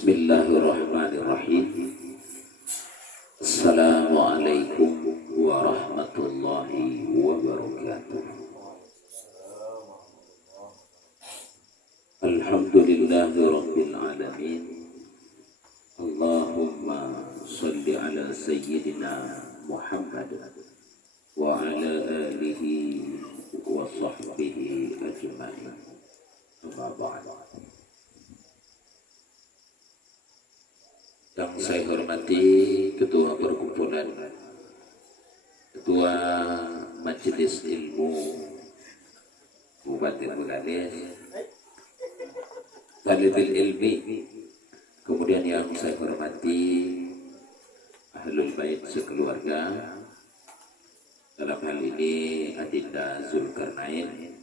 Bismillahirrahmanirrahim. Assalamualaikum warahmatullahi wabarakatuh. Alhamdulillahi rabbil alamin. Allahumma salli ala sayyidina Muhammad wa ala alihi wa sahbihi ajma'in. Amma ba'd. Yang saya hormati Ketua Perkumpulan, Ketua Majelis Ilmu Kabupaten Bengkalis, Talibul Ilmi, kemudian yang saya hormati Ahlul Bait sekeluarga, dalam hal ini Adinda Zulkarnain,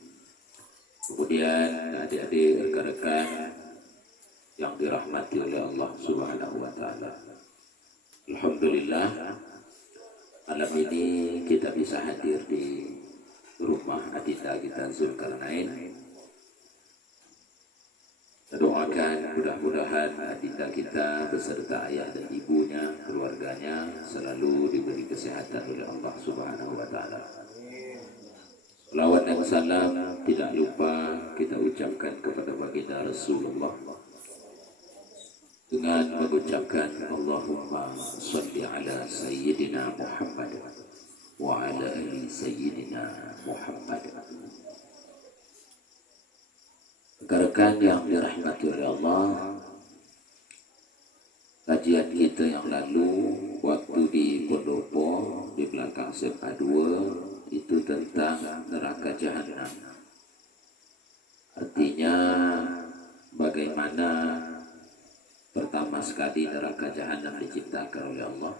kemudian adik-adik rekan-rekan yang dirahmati oleh Allah Subhanahu wa Ta'ala. Alhamdulillah, malam ini kita bisa hadir di rumah Adinda kita Zulkarnain. Kita doakan mudah-mudahan Adinda kita beserta ayah dan ibunya, keluarganya selalu diberi kesehatan oleh Allah Subhanahu wa Ta'ala. Salawat dan salam tidak lupa kita ucapkan kepada baginda Rasulullah dengan mengucapkan Allahumma salli ala sayyidina Muhammad wa ala ali sayyidina Muhammad. Rekan-rekan yang dirahmati oleh Allah, kajian kita yang lalu waktu di Pondopo di belakang SMA 2 itu tentang neraka jahanam. Artinya bagaimana pertama sekali neraka jahanam diciptakan oleh Allah.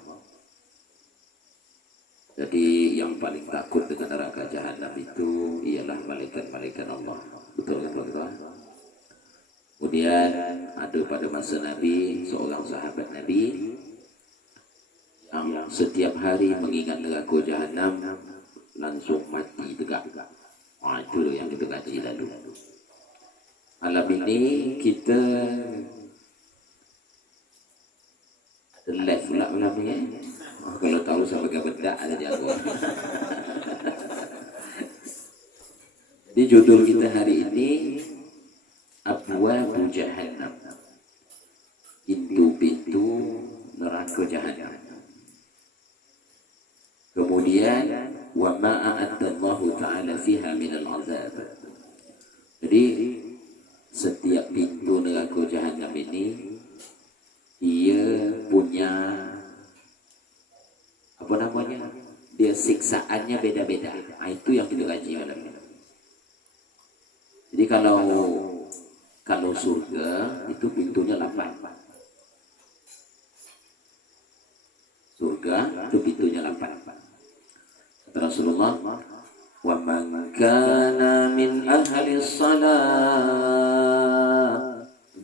Jadi yang paling takut dengan neraka jahanam itu ialah malaikat-malaikat Allah. Betul kan? Kemudian ada pada masa Nabi seorang sahabat Nabi yang setiap hari mengingat neraka jahanam langsung mati tegak. Itu yang kita kaji lalu. Malam ini kita live pula malam ni. Kalau tahu sampai ke bedak ada jago. Di judul kita hari ini Abwabu Jahannam, pintu-pintu neraka jahanam. Kemudian wa ma a'addallahu ta'ala fiha minal azab. Jadi setiap pintu neraka jahanam ini dia punya apa namanya? Dia siksaannya beda-beda. Itu yang kita kaji malam ini. Jadi kalau surga itu pintunya 8. Surga itu pintunya 8. Kata Rasulullah, wa man kana min ahli shalah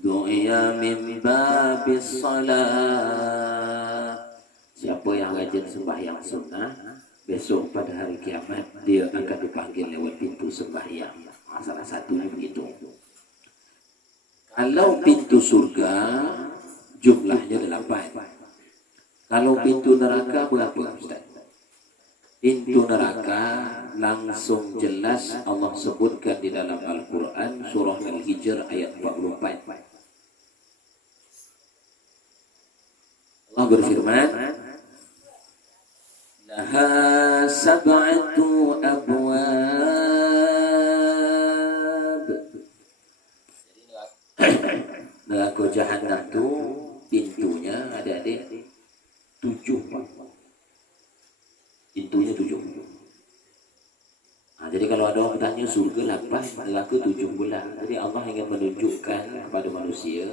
du'a min babis salat. Siapa yang rajin sembahyang sunnah, besok pada hari kiamat dia akan dipanggil lewat pintu sembahyang. Salah satunya begitu. Kalau pintu surga jumlahnya 8. Kalau pintu neraka berapa, Ustaz? Pintu neraka langsung jelas Allah sebutkan di dalam Al-Quran surah Al-Hijr ayat 44. Allah berfirman, laha sab'atu abwab. Neraka jahanam itu pintunya adik-adik 7. Pintunya 7. Jadi kalau ada orang bertanya surga 8, neraka 17. Jadi Allah ingin menunjukkan kepada manusia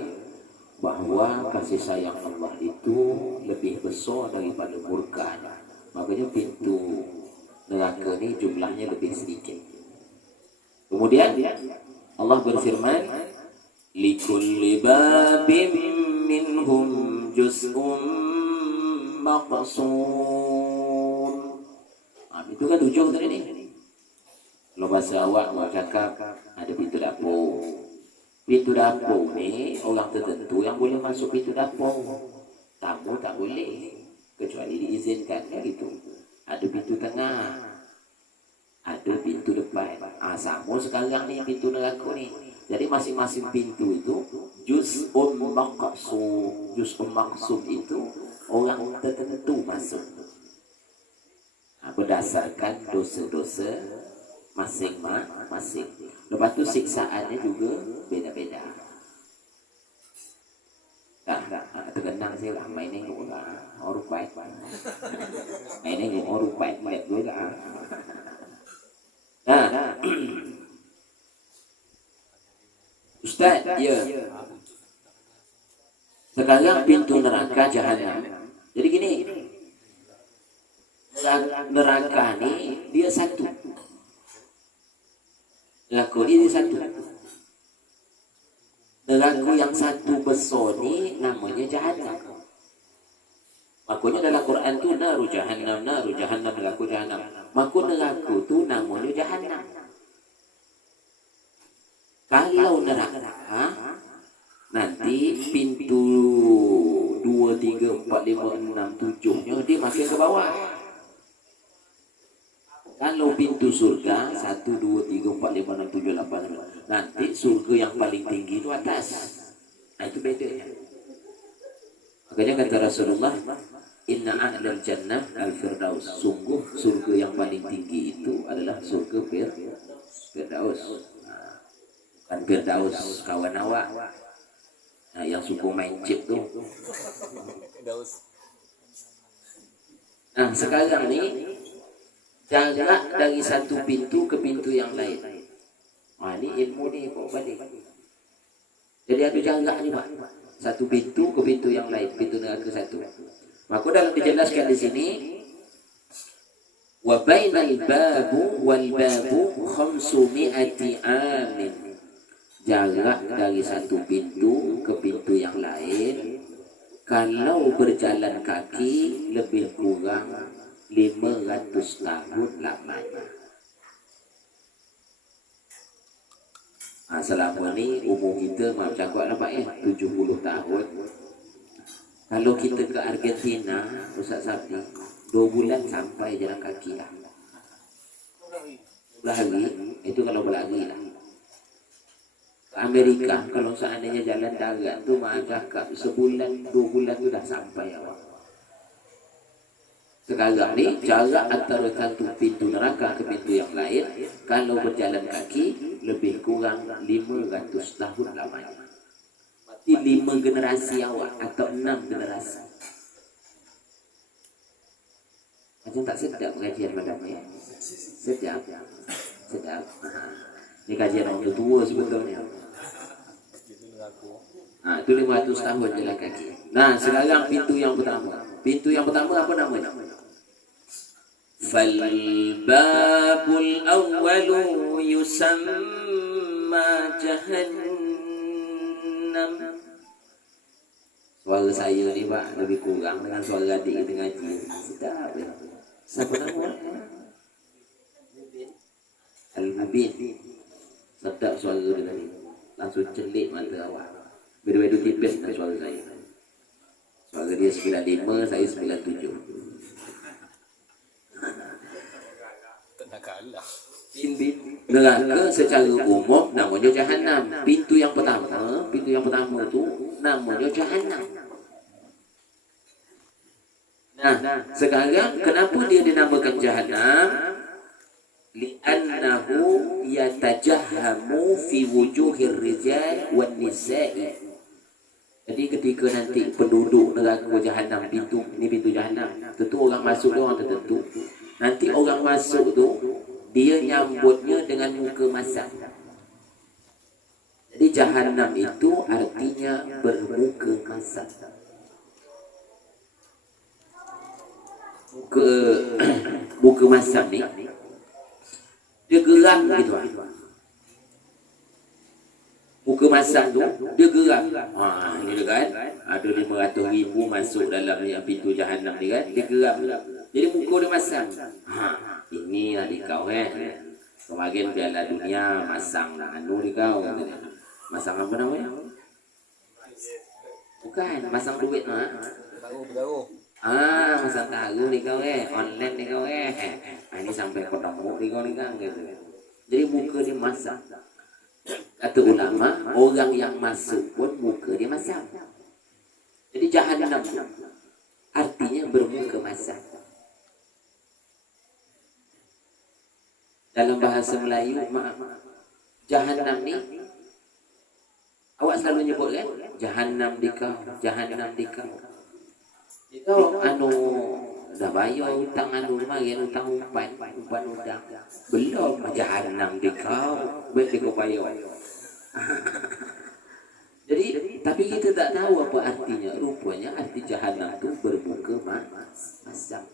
bahawa kasih sayang Allah itu lebih besar daripada murkanya. Makanya pintu neraka ni jumlahnya lebih sedikit. Kemudian Allah berfirman, likulli babim minhum juz'un maqsum. Itu kan ujung tadi ni. Kalau bahasa awak cakap ada pintu dapur, Pintu dapur ni orang tertentu yang boleh masuk pintu dapur. Tamu tak boleh. Kecuali diizinkan kan gitu. Ada pintu tengah. Ada pintu depan. Sama sekarang ni pintu neraka ni. Jadi masing-masing pintu itu juz'un maqsum. Juz'un maqsum itu orang tertentu masuk. Berdasarkan dosa-dosa masing-masing. Lepas tu siksaannya juga beda-beda. Terkenang saya lah main nengok lah orang baik. Main nengok orang baik lihat juga. Ustaz, ya. Sekarang pintu neraka jahanam. Jadi gini, neraka ni dia satu. Neraka dia satu. Neraka yang satu besar ni namanya jahanam. Makanya dalam Quran tu naru jahannam, neraka jahanam. Maka neraka tu namanya jahanam. Kalau neraka nanti pintu 2, 3, 4, 5, 6, 7 nya dia makin ke bawah. Kalau pintu surga 1, 2, 3, 4, 5, 6, 7, 8 nanti surga yang paling tinggi itu atas. Nah itu bedanya. Makanya kata Rasulullah, inna a'lal jannah al-firdaus. Sungguh surga yang paling tinggi itu adalah surga Firdaus. Bukan Firdaus kawan awak. Nah, yang suka main chip tu. Nah sekarang ni jarak dari satu pintu ke pintu yang lain. Ini ilmu ni bawa balik. Jadi ada jarak ni Pak. Satu pintu ke pintu yang lain. Pintu neraka satu. Maka dalam dijelaskan di sini, wa bainal babu wal babu 500 amin. Jarak dari satu pintu ke pintu yang lain, kalau berjalan kaki lebih kurang 500 tahun lamanya. Selama ni umur kita maaf cakap lah Pak 70 tahun. Kalau kita ke Argentina, Ustaz Sabdi, 2 bulan sampai jalan kaki lah. Berlari, itu kalau berlari lah. Ke Amerika, kalau seandainya jalan darat tu maaf cakap sebulan, 2 bulan tu dah sampai awak. Sekarang ni jarak antara satu pintu neraka ke pintu yang lain, kalau berjalan kaki lebih kurang 500 tahun lamanya. Berarti 5 generasi awak atau 6 generasi. Macam tak sedap kajian malam ni. Sedap. Sedap. Ini kajian orang tua sebetulnya. Itu 500 tahun jalan kaki. Nah, sekarang pintu yang pertama. Pintu yang pertama apa namanya? فالباب الأول يسمى جهنم. Suara saya ni Pak lebih kurang dengan suara adik kita ngaji. Sedap ya. Siapa nama? Al-Mubin. Sedap suara dia tadi. Langsung celik mata awak. Beda-beda tipis dengan suara saya. Suara dia 95, saya 97. Neraka secara umum namanya jahanam. Pintu yang pertama tu namanya jahanam. Nah, sekarang kenapa dia dinamakan jahanam? Li'annahu yatajahhamu fi wujuhir rijal wan nisa'i. Jadi ketika nanti penduduk neraka jahanam, pintu ni pintu jahanam, tentu orang masuk tu orang tertentu. Nanti orang masuk tu dia nyambutnya dengan muka masam. Jadi jahanam itu artinya bermuka masam. Muka masam ni dia geram gitu. Muka masam tu dia geram. Ini kan ada 500,000 masuk dalam pintu jahanam ni kan, dia geram. Jadi muka dia masam. Ini adik kau Kemarin Piala Dunia masang anu di kau katanya. Masang apa namanya? Bukan, masang duit mah. Masang tahu nih kau online nih kau ini sampai ketemu nih kau nih kan gitu. Jadi muka dimasak. Kata ulama, orang yang masuk pun muka dia masak. Jadi jahanam artinya bermuka masak. Dalam bahasa Melayu, jahanam ni awak selalu nyebut kan? Jahanam di kau, jahanam di kau. Kau anu dah bayar hutang anu lumayan hutang umpan udang. Belum jahanam di kau, boleh kau bayar. Jadi tapi kita tak tahu apa artinya. Rupanya arti jahanam tu bermuka masak.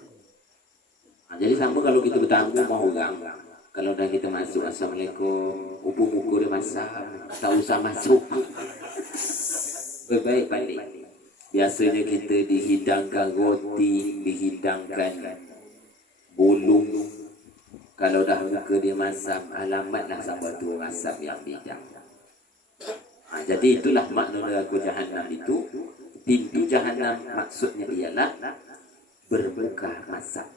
Jadi sama kalau kita bertanggung mau orang. Kalau dah kita masuk, Assalamualaikum, upu muka dia masak, tak usah masuk. Baik balik. Biasanya kita dihidangkan roti, dihidangkan bulung. Kalau dah muka dia masak, alamatlah sama tu asap yang bidang. Jadi itulah makna neraka jahanam itu. Pintu jahanam maksudnya ialah bermuka masak.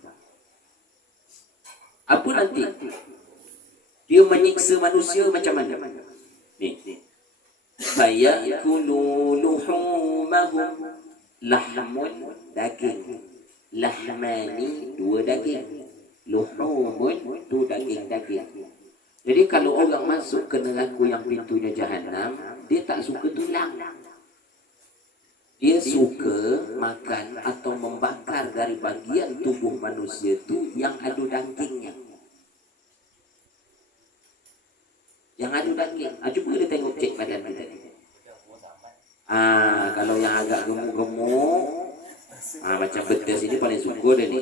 Apa nanti? Dia menyiksa manusia macam mana? Ni. Fayakulu luhumahum, lahmun daging. Lahmani dua daging. Luhumun tu daging. Jadi kalau orang masuk ke neraka yang pintunya jahanam, dia tak suka tulang. Dia suka makan atau membakar dari bagian tubuh manusia tu yang ada dagingnya. Yang ada daging. Cuba kita tengok cek badan kita ni. Kalau yang agak gemuk-gemuk, macam betes ini paling suka dia ni.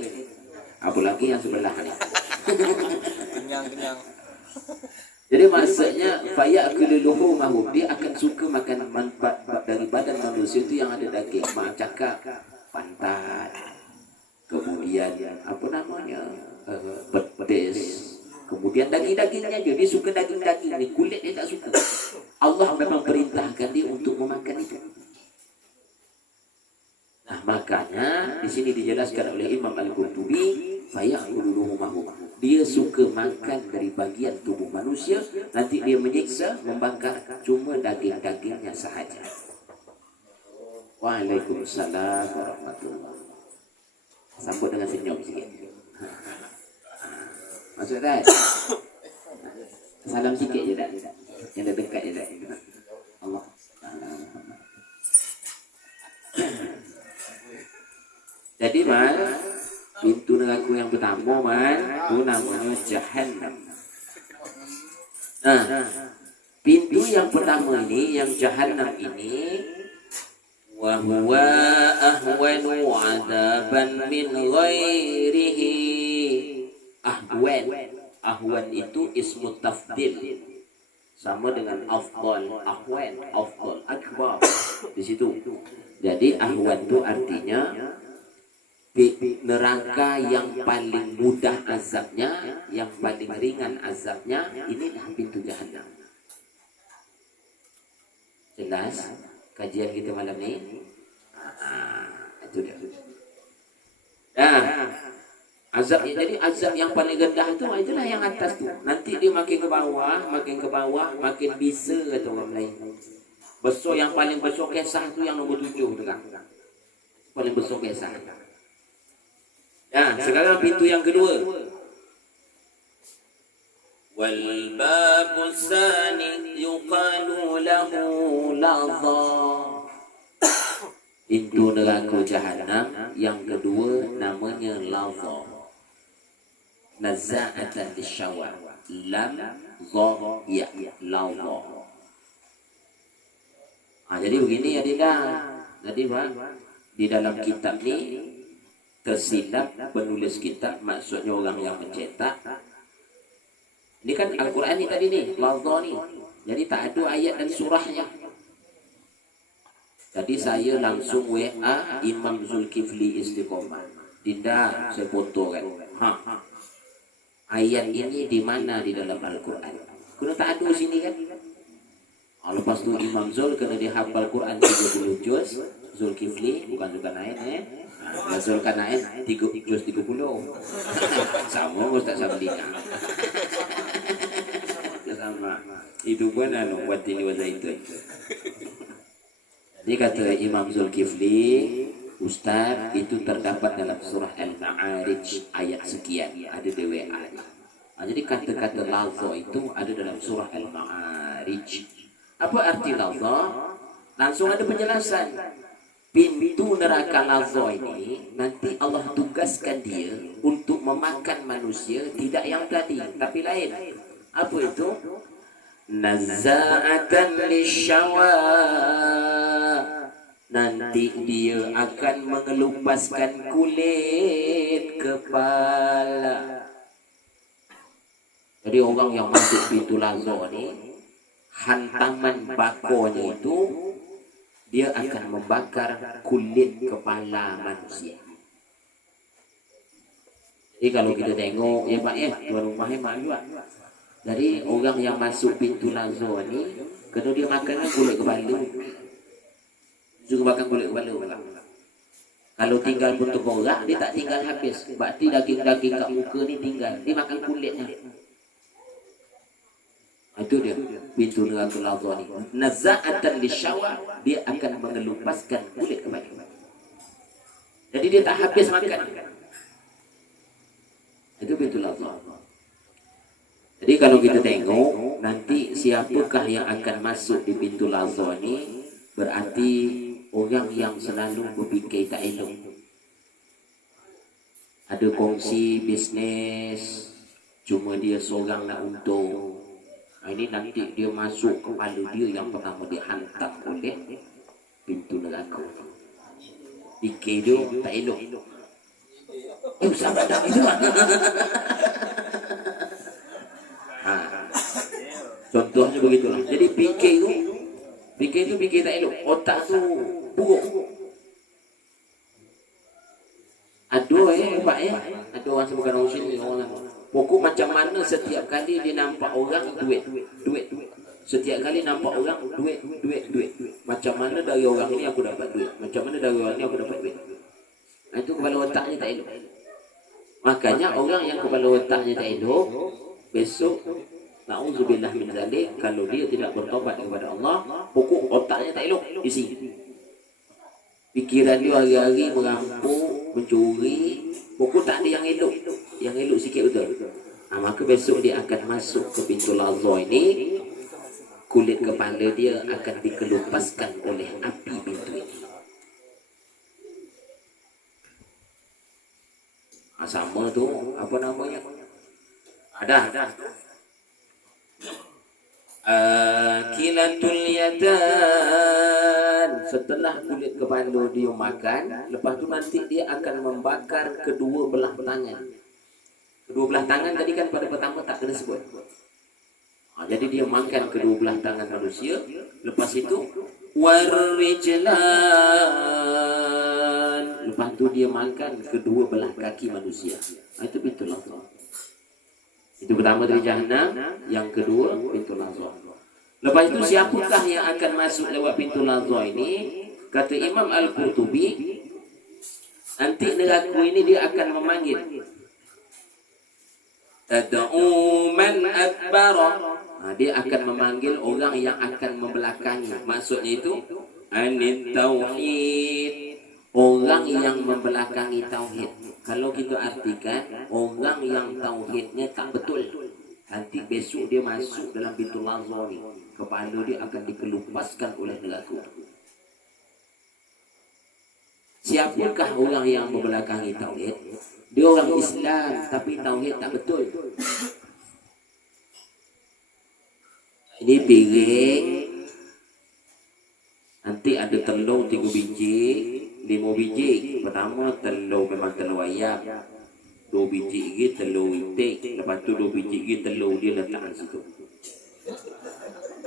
Apalagi yang sebelah ni. Kenyang. Jadi maksudnya fayakulu mahum, dia akan suka makan manfaat dari badan manusia itu yang ada daging. Mak cakap pantat, kemudian apa namanya betis, kemudian daging-dagingnya dia suka daging-daging ni, kulit dia tak suka. Allah memang perintahkan dia untuk memakan itu. Nah makanya di sini dijelaskan oleh Imam Al-Qurtubi, fayakulu mahum. Dia suka makan dari bagian tubuh manusia, nanti dia menyiksa, membakar cuma daging-dagingnya sahaja. Waalaikumsalam warahmatullahi. Sambut dengan senyum sikit. Maksud tak? Salam sikit je tak? Yang dah dekat je tak? Allah. Jadi pintu neraka yang pertama itu namanya Jahannam. Pintu yang pertama ini, yang Jahannam ini, wa huwa ahwanu 'adaban min ghairihi. Ahwan itu ismu tafdil. Sama dengan afdal, ahwan, afdal, akbar. Di situ. Jadi ahwan itu artinya neraka yang paling mudah azabnya, yang paling ringan azabnya, inilah pintu jahanam. Jelas kajian kita malam ni? Itu dia. Azabnya, jadi azab yang paling rendah tu itulah yang atas tu. Nanti dia makin ke bawah, makin bisa kata orang lain. Besar yang paling besar kisah tu yang nombor 7 tu kan. Paling besar kisah. Sekarang pintu yang kedua. Wal babu tsani yuqalu lahu ladha. Pintu neraka jahanam yang kedua namanya ladha. Nazaatan lisyawar. Lam dha ya ladha. Jadi begini ya Dinda. Jadi Pak, di dalam kitab ni tersilap penulis kitab, maksudnya orang yang mencetak. Ini kan Al-Quran ni tadi ni, ladha ni. Jadi tak ada ayat dan surahnya. Tadi saya langsung WA Imam Zulkifli Istiqomah. Dinda, saya foto kan. Ayat ini di mana di dalam Al-Quran? Kena tak ada sini kan? Lepas tu Imam Zul kena dia hafal Quran 30 juz. Zulkifli bukan Zulkarnain Zulkarnain 3 juz 30. Sama Ustaz Sabli. Sama. Itu pun buat ini wazaitun. Dia kata Imam Zulkifli, Ustaz, itu terdapat dalam surah Al-Ma'arij ayat sekian, ada di WA. Jadi kata-kata laza itu ada dalam surah Al-Ma'arij. Apa arti laza? Langsung ada penjelasan. Pintu neraka laza ini nanti Allah tugaskan dia untuk memakan manusia, tidak yang tadi, tapi lain. Apa itu? Nazza'atan lisyawa. Nanti dia akan mengelupaskan kulit kepala. Jadi orang yang masuk pintu laza ni, hantaman bakonya itu dia akan membakar kulit kepala manusia. Jadi kalau kita tengok, ya Pak ya, tuan rumahnya mak juga. Jadi orang yang masuk pintu laza ni, kalau dia makan kulit kepala, juga makan kulit kepala. Kalau tinggal bentuk borak, dia tak tinggal habis. Berarti daging-daging kat muka ni tinggal. Dia makan kulitnya. Itu dia pintu neraka laza ni. Nazza'atan lisyawa, dia akan mengelupaskan kulit kepala. Jadi dia tak habis makan. Itu pintu laza. Jadi kalau kita tengok nanti siapakah yang akan masuk di pintu laza ni, berarti orang yang selalu berfikir tak elok. Ada kongsi bisnes, cuma dia seorang nak untung. Ini nanti dia masuk kepala dia yang pertama dihantam oleh pintu neraka. Fikir dia tak elok. Sabar dah itu. Contohnya begitulah. Jadi fikir tu fikir tak elok. Otak tu buruk. Ada Pak ya. Ada orang sebutkan orang sini orang lama. Pokok macam mana setiap kali dia nampak orang duit. Setiap kali nampak orang duit. Macam mana dari orang ni aku dapat duit. Macam mana dari orang ni aku dapat duit. Itu kepala otaknya tak elok. Makanya orang yang kepala otaknya tak elok, besok na'udzubillah min zalik, kalau dia tidak bertobat kepada Allah, pokok otaknya tak elok, isi. Pikiran dia hari-hari merampok, mencuri, pokok tak ada yang elok. Yang elok sikit betul. Maka besok dia akan masuk ke pintu laza ini, kulit kepala dia akan dikelupaskan oleh api pintu ini. Sama tu, apa namanya? Ada. Kilatul yadan. Setelah kulit kepala dia makan, lepas tu nanti dia akan membakar kedua belah tangan. Kedua belah tangan tadi kan pada pertama tak kena sebut. Jadi dia makan kedua belah tangan manusia. Lepas itu warijlan. Lepas tu dia makan kedua belah kaki manusia. Itu pintu laza. Itu pertama dari Jahannam, yang kedua pintu laza. Lepas itu siapakah yang akan masuk lewat pintu laza ini? Kata Imam Al-Qurtubi, nanti neraka ini dia akan memanggil, tad'u man adbara. Dia akan memanggil orang yang akan membelakangi. Maksudnya itu anit tauhid, orang yang membelakangi tauhid. Kalau kita artikan orang yang tauhidnya tak betul, nanti besok dia masuk dalam pintu laza ni, kepala dia akan dikelupaskan oleh neraka. Siapakah orang yang membelakangi tauhid? Dia orang Islam tapi tauhid tak betul. Ini piring, nanti ada telur 3 biji, 5 biji. Pertama telur memang telur ayam, 2 biji lagi telur itik. Lepas tu 2 biji lagi telur dia letak di situ.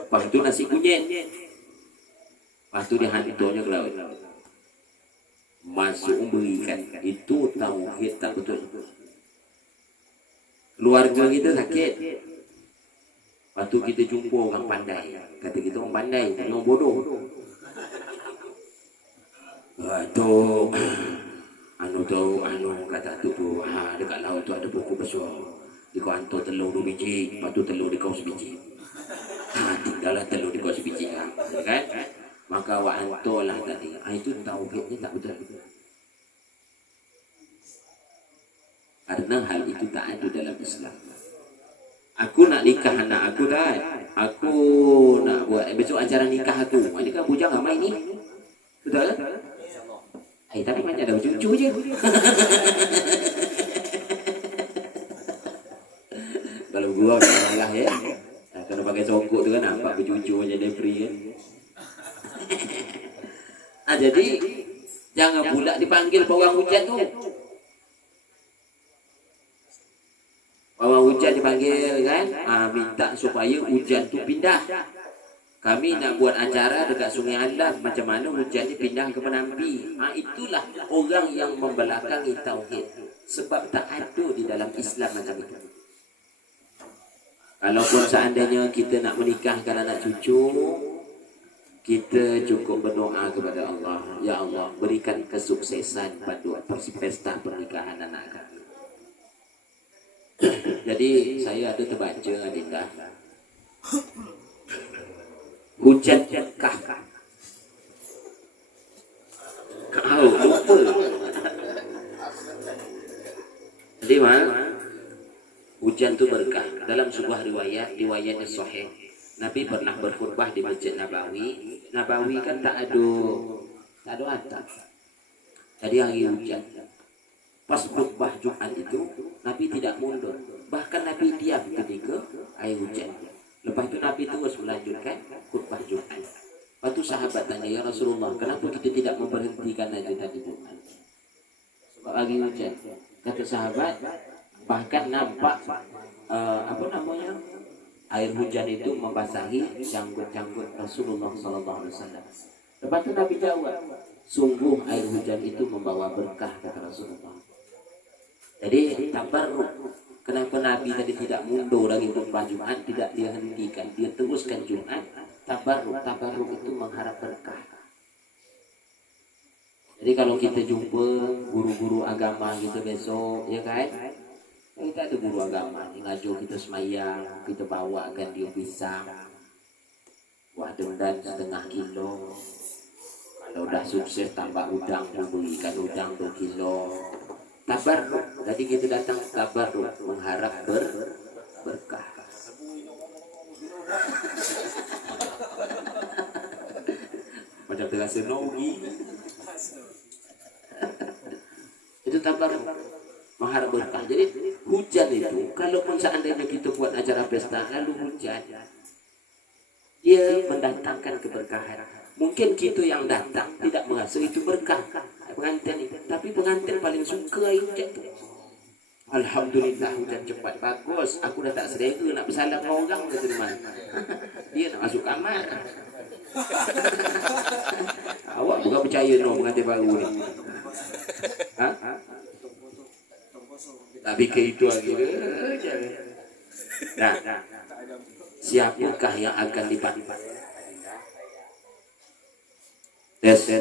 Lepas tu nasi kunyit. Lepas tu dia hantarnya ke laut. Masuk berikan. Itu tauhid tak betul. Keluarga kita sakit. Lepas tu kita jumpa orang pandai. Kata kita orang pandai, orang bodoh. Tu kata tu dekat laut tu ada pokok besar. Dikau hantar telur 2 biji, lepas tu telur dikau sebiji. Tinggallah telur dikau sebiji kan. Maka awak hantarlah tadi. Itu tauhid ni tak betul. Karena hal itu tak ada dalam Islam. Aku nak nikah anak aku dah. Aku nak buat besok acara nikah aku. Ini kan bujang ramai ni. Betul? Tapi banyak dah cucu je. Kalau gua salah ya. Kena pakai songkok tu kan nampak bercucu macam dia free kan. Jadi jangan pula dipanggil pawang hujan tu. Pawang hujan dipanggil kan, minta supaya hujan tu pindah. Kami nak buat acara dekat Sungai Alam, macam mana hujan ni pindah ke Penampi. Itulah orang yang membelakangi tauhid. Sebab tak ada di dalam Islam macam itu. Kalaupun seandainya kita nak menikahkan anak cucu, kita cukup berdoa kepada Allah. Ya Allah, berikan kesuksesan pada pesta pernikahan anak kami. Jadi saya ada terbaca Adinda. Hujan kah? Kau lupa. Jadi hujan tu berkah. Dalam sebuah riwayatnya sahih. Nabi pernah berkhutbah di Masjid Nabawi. Nabawi kan tak ada atap. Jadi hari hujan. Pas khutbah Jumat itu, Nabi tidak mundur. Bahkan Nabi diam ketika air hujan. Lepas itu Nabi terus melanjutkan khutbah Jumat. Lepas itu sahabat tanya, ya Rasulullah, kenapa kita tidak memberhentikan aja tadi Jumat? Sebab hari hujan. Kata sahabat, bahkan nampak air hujan itu membasahi janggut-janggut Rasulullah SAW. Lepas itu Nabi jawab, sungguh air hujan itu membawa berkah, kata Rasulullah. Jadi tabarruk. Kenapa Nabi tadi tidak mundur dari khutbah Jumat, tidak dia hentikan, dia teruskan Jumat. Tabarruk itu mengharap berkah. Jadi kalau kita jumpa guru-guru agama kita besok, ya kan? Kita ada guru agama, ngajar kita semayang, kita bawakan dia pisang, buah dendan 1/2 kilo. Kalau dah sukses tambah udang, ikan udang 2 kilo. Tabarruk. Jadi kita datang tabarruk, mengharap berkah. Macam terasa nogi. Itu tabarruk, mengharap berkah. Jadi hujan itu, kalaupun seandainya kita buat acara pesta lalu hujan, dia mendatangkan keberkahan. Mungkin kita yang datang tidak merasa itu berkah pengantin itu, tapi pengantin paling suka air hujan tu. Alhamdulillah hujan cepat, bagus. Aku dah tak selera nak bersalam dengan orang kata teman. Dia nak masuk kamar. Awak bukan percaya pengantin baru ni. Tak fikir itu lagi ke? Dah. Siapakah yang akan lipat-lipat? Tes.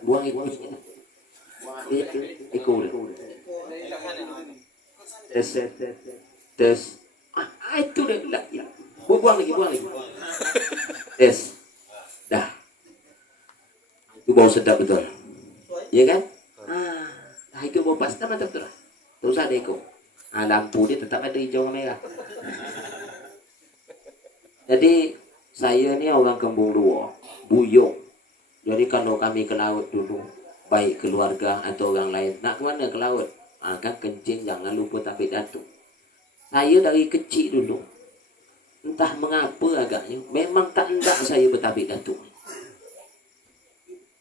Buang ekor sikit. Ekor. Tes. Itu dah. Buang lagi. Tes. Dah. Itu bau sedap betul. Ya kan? Itu bau pasta mantap betul. Tak usah ada ekor. Lampu dia tetap ada hijau merah. Jadi saya ni orang Kembung 2, Buyung. Jadi kalau kami ke laut dulu, baik keluarga atau orang lain, nak ke mana ke laut? Kan kencing, jangan lupa tapik datuk. Saya dari kecil dulu, entah mengapa agaknya, memang tak hendak saya bertapik datuk.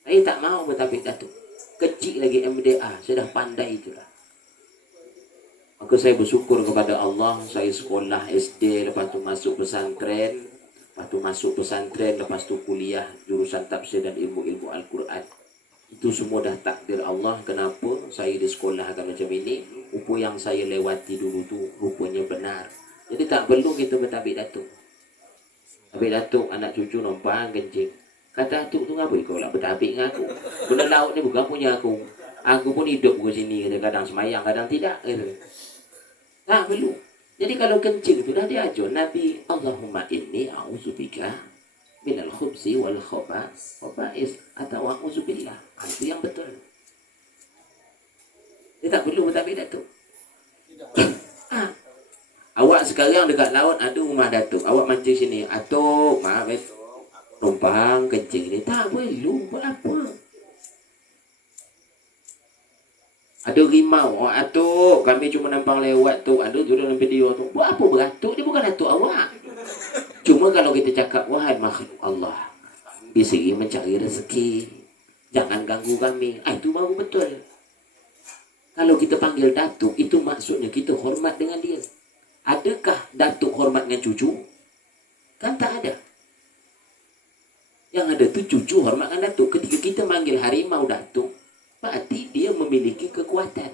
Saya tak mau bertapik datuk. Kecil lagi MDA, saya dah pandai itulah. Maka saya bersyukur kepada Allah, saya sekolah SD, lepas tu masuk pesantren. Lepas tu masuk pesantren, lepas tu kuliah jurusan tafsir dan ilmu-ilmu Al-Quran. Itu semua dah takdir Allah. Kenapa saya disekolahkan macam ini? Rupa yang saya lewati dulu tu rupanya benar. Jadi tak perlu kita bertabik datuk. Tabik datuk anak cucu numpang kencing. Kata datuk tu ngapa kau lah bertabik dengan aku? Benda laut ni bukan punya aku. Aku pun hidup ke sini, kadang semayang, kadang tidak. Tak perlu. Jadi kalau kencing tu dah diajar Nabi, Allahumma inni a'udzubika minal khubsi wal khaba'is atau a'udzubillah. Itu yang betul. Dia tak perlu bertabik datuk. Awak sekarang dekat laut ada rumah datuk. Awak mancing sini. Atuk, maaf numpang kencing ni. Tak perlu. Buat apa? Ada rimau. Oh, atuk, kami cuma numpang lewat tu. Ada tu dalam video tu. Buat apa beratuk? Dia bukan datuk awak. Cuma kalau kita cakap, wahai makhluk Allah, bisiri mencari rezeki. Jangan ganggu kami. Itu baru betul. Kalau kita panggil datuk, itu maksudnya kita hormat dengan dia. Adakah datuk hormat dengan cucu? Kan tak ada. Yang ada tu cucu hormat dengan datuk. Ketika kita manggil harimau datuk, berarti dia memiliki kekuatan.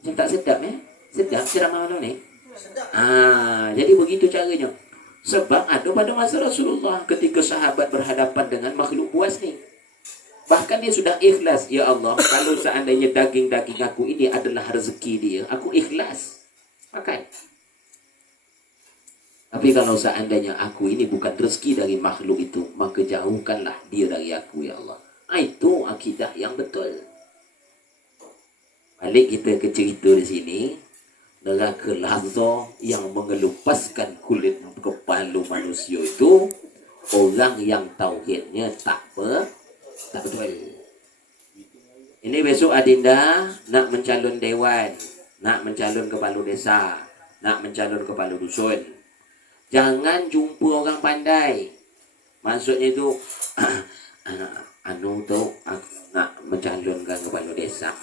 Macam tak sedap Sedap ceramah malam ni? Jadi begitu caranya. Sebab ada pada masa Rasulullah ketika sahabat berhadapan dengan makhluk buas ni. Bahkan dia sudah ikhlas. Ya Allah, kalau seandainya daging-daging aku ini adalah rezeki dia, aku ikhlas pakai. Tapi kalau seandainya aku ini bukan rezeki dari makhluk itu, maka jauhkanlah dia dari aku, ya Allah. Itu akidah yang betul. Balik kita ke cerita di sini. Neraka Lahza yang mengelupaskan kulit kepala manusia itu, orang yang tauhidnya tak betul. Ini besok adinda nak mencalon dewan, nak mencalon kepala desa, nak mencalon kepala dusun. Jangan jumpa orang pandai. Maksudnya itu anu tu nak mencalonkan kepala desa.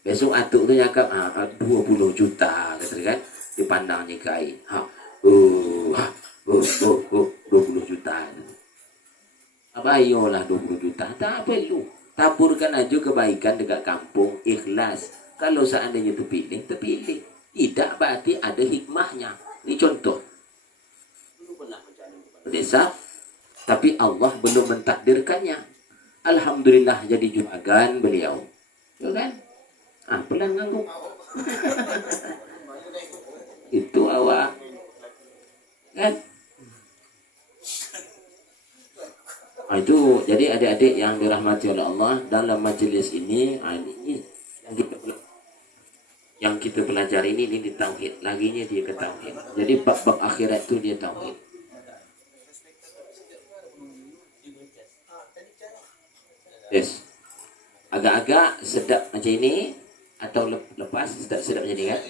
Besok atuk tu cakap 20 juta kata kan. Dipandang ni kai. 20 juta. Apa ayolah 20 juta. Tak perlu. Taburkan aja kebaikan dekat kampung. Ikhlas. Kalau seandainya terpilih. Tidak berarti ada hikmahnya. Ini contoh. Desa. Tapi Allah belum mentakdirkannya. Alhamdulillah jadi juragan beliau. Ya kan? Pelan ngangguk. Itu awak. Kan? Itu jadi adik-adik yang dirahmati oleh Allah dalam majlis ini, ini yang kita pelajari ini di tauhid. Laginya dia ke tauhid. Jadi bab-bab akhirat itu dia tauhid. Yes. Agak-agak sedap macam ini atau lepas sedap macam ini kan?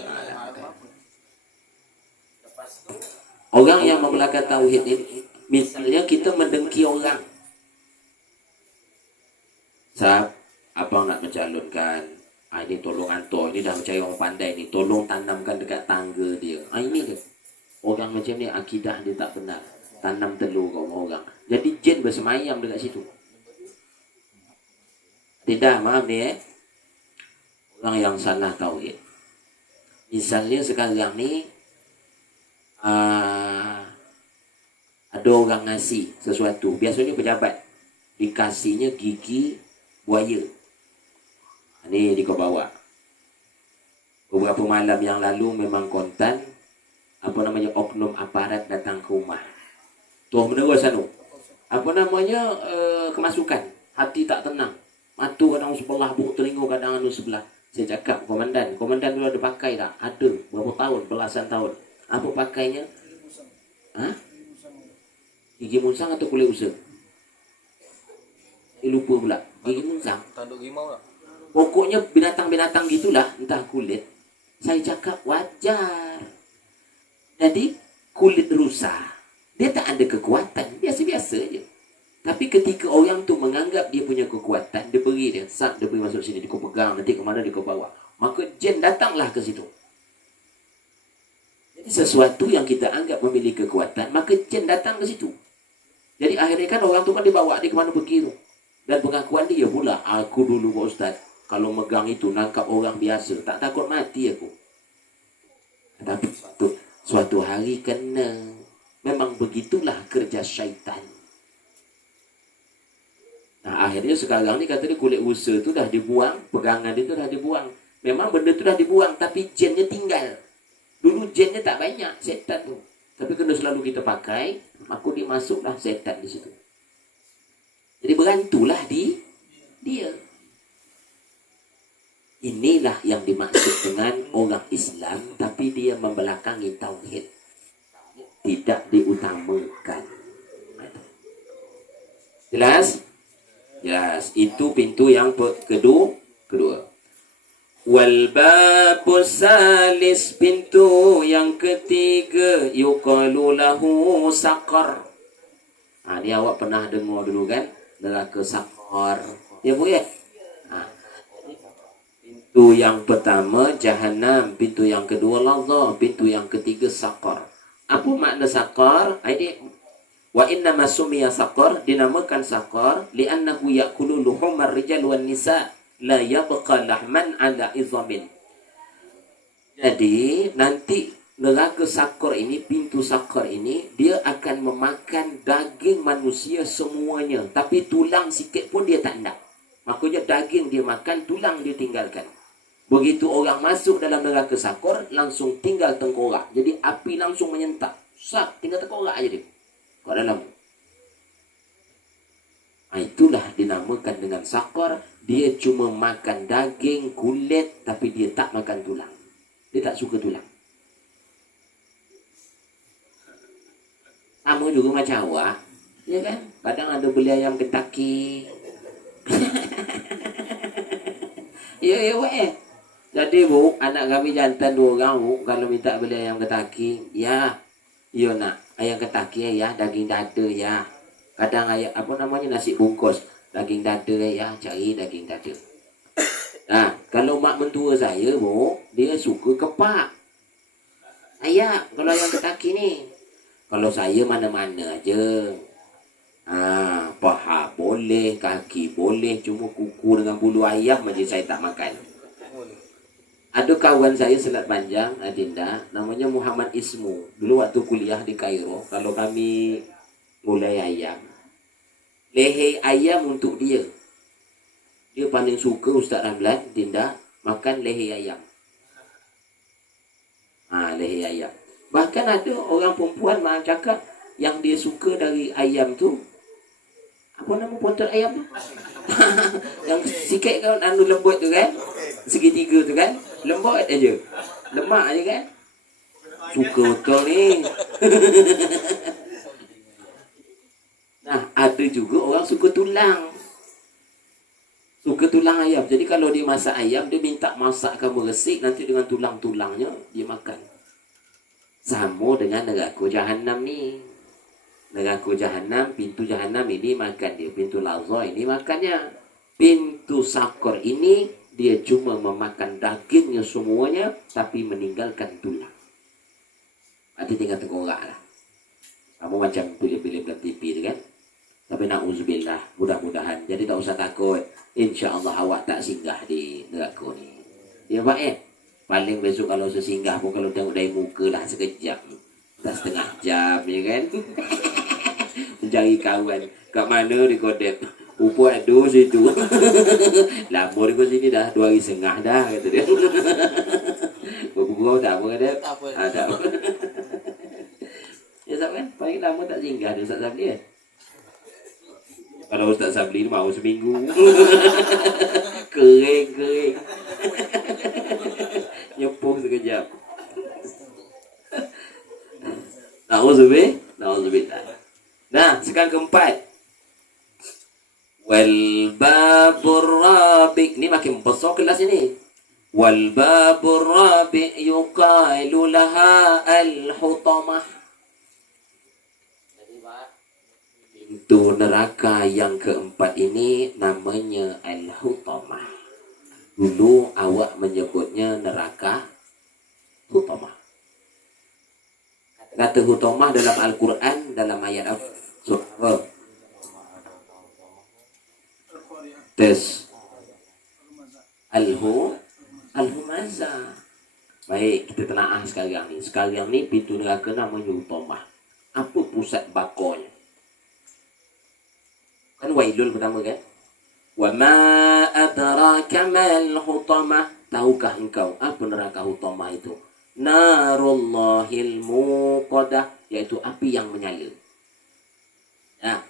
Orang yang membelakang tauhid ini, misalnya kita mendengki orang. Sab, abang nak mencalonkan, ini tolong hantar, ini dah mencari orang pandai ni, tolong tanamkan dekat tangga dia. Ini dia. Orang macam ni akidah dia tak benar. Tanam telur kat orang. Jadi jin bersemayam dekat situ. Tidak, maaf ni orang yang salah tauhid. Misalnya sekarang ni ada orang ngasih sesuatu. Biasanya pejabat dikasihnya gigi buaya. Ni di kau bawa. Beberapa malam yang lalu memang kontan oknum aparat datang ke rumah. Tuh menerus apa namanya kemasukan. Hati tak tenang. Mata kadang sebelah, buruk telinga kadang sebelah. Saya cakap komandan dulu ada pakai tak? Ada, berapa tahun, belasan tahun. Apa pakainya? Gigi musang atau kulit usang? Lupa pula. Gigi musang. Tanduk rimau lah. Pokoknya binatang-binatang gitulah, entah kulit. Saya cakap wajar. Jadi kulit rusa, dia tak ada kekuatan, biasa-biasa je. Tapi ketika orang tu menganggap dia punya kekuatan, dia pergi dia, dia pergi masuk sini, dia kau pegang, nanti ke mana dia kau bawa. Maka jin datanglah ke situ. Jadi sesuatu yang kita anggap memiliki kekuatan, maka jin datang ke situ. Jadi akhirnya kan orang tu kan dibawa dia ke mana pergi tu. Dan pengakuan dia pula, aku dulu Pak Ustaz, kalau megang itu nangkap orang biasa, tak takut mati aku. Tapi suatu hari kena. Memang begitulah kerja syaitan. Nah akhirnya sekarang ni kata dia kulit usa tu dah dibuang, pegangan dia tu dah dibuang. Memang benda tu dah dibuang tapi jennya tinggal. Dulu jennya tak banyak setan tu. Tapi kena selalu kita pakai, aku dimasuklah setan di situ. Jadi berantulah di dia. Inilah yang dimaksud dengan orang Islam tapi dia membelakangi tauhid. Tidak diutamakan. Jelas? Jelas. Itu pintu yang kedua. Wal babus salis, pintu yang ketiga, yuqalu lahu saqar. Ni awak pernah dengar dulu kan? Neraka saqar. Ya bu ya? Pintu yang pertama Jahannam, pintu yang kedua Lazah, pintu yang ketiga saqar. Apa makna saqar? Ini wa inna ma sumiya saqar, dinamakan saqar li'annahu ya'kulu luhumar rijal wan nisa la yabqa lahman ala izamin. Jadi nanti neraka saqar ini, pintu saqar ini, dia akan memakan daging manusia semuanya, tapi tulang sikit pun dia tak nak. Makanya daging dia makan, tulang dia tinggalkan. Begitu orang masuk dalam neraka saqar, langsung tinggal tengkorak. Jadi api langsung menyentak. Sak, tinggal tengkorak aja dia kat dalam. Itulah dinamakan dengan saqar. Dia cuma makan daging, kulit, tapi dia tak makan tulang. Dia tak suka tulang. Sama juga macam awak, ya kan? Kadang ada beli ayam Kentucky. Ya, jadi bu, anak kami jantan 2 orang bu, kalau minta beli ayam Kentucky, ya nak ayam Kentucky ya, daging dada ya. Kadang ayam apa namanya, nasi bungkus, daging dada ya, cari daging dada. Nah, kalau mak mentua saya bu, dia suka kepak. Ayam, kalau ayam Kentucky ni. Kalau saya mana-mana aja. Paha boleh, kaki boleh, cuma kuku dengan bulu ayam aja saya tak makan. Ada kawan saya Selat Panjang, Adinda, namanya Muhammad Ismu. Dulu waktu kuliah di Kairo, kalau kami mulai ayam, leher ayam untuk dia. Dia paling suka Ustaz Ramlan, Dinda, makan leher ayam. Leher ayam. Bahkan ada orang perempuan mak cakap yang dia suka dari ayam tu, apa nama potong ayam tu? Yang sikit kan, lembut tu kan? Segitiga tu kan? Lembut aja. Lemak aja kan? Suka betul ni. Nah, ada juga orang suka tulang. Suka tulang ayam. Jadi kalau dia masak ayam, dia minta masakkan meresik, nanti dengan tulang-tulangnya dia makan. Sama dengan neraka Jahannam ni. Neraka Jahannam, pintu Jahannam ini makan dia. Pintu Lazah ini makannya. Pintu Saqar ini dia cuma memakan dagingnya semuanya, tapi meninggalkan tulang. Nanti tinggal tengkorak lah. Kamu macam pilih-pilih dalam TV tu kan. Tapi na'udzubillah, mudah-mudahan. Jadi tak usah takut. InsyaAllah awak tak singgah di neraka ni. Ya Pak paling besok kalau sesinggah pun, kalau tengok dari muka lah sekejap. Tak setengah jam ya kan. Mencari kawan. Kat mana di Kodep? Rupa ada situ. Lama di sini dah 2 hari setengah dah kata dia. Bergurau tak apa kata? Tak apa. Tak apa. Ya Ustaz kan? Paling lama tak singgah dia Ustaz Sabli kan? Kalau Ustaz Sabli ni mau seminggu. Kering. Nyepuh sekejap. Na'udzubillah. Nah, sekarang keempat. Wal babur rabi'. Ni makin besar kelas ini. Wal babur rabi' yuqalu laha al-hutamah. Pintu neraka yang keempat ini namanya al-hutamah. Dulu awak menyebutnya neraka hutamah. Kata hutamah dalam Al-Quran, dalam ayat surah tes Al-Humazah. Baik, kita telaah sekarang ni. Sekarang ni pintu neraka namanya Hutamah. Apa pusat bakarnya? Kan Wailul pertama kan? Wa ma adraka mal hutamah. Tahukah engkau apa neraka Hutamah itu? Narullahil muqadah, yaitu api yang menyala. Ya.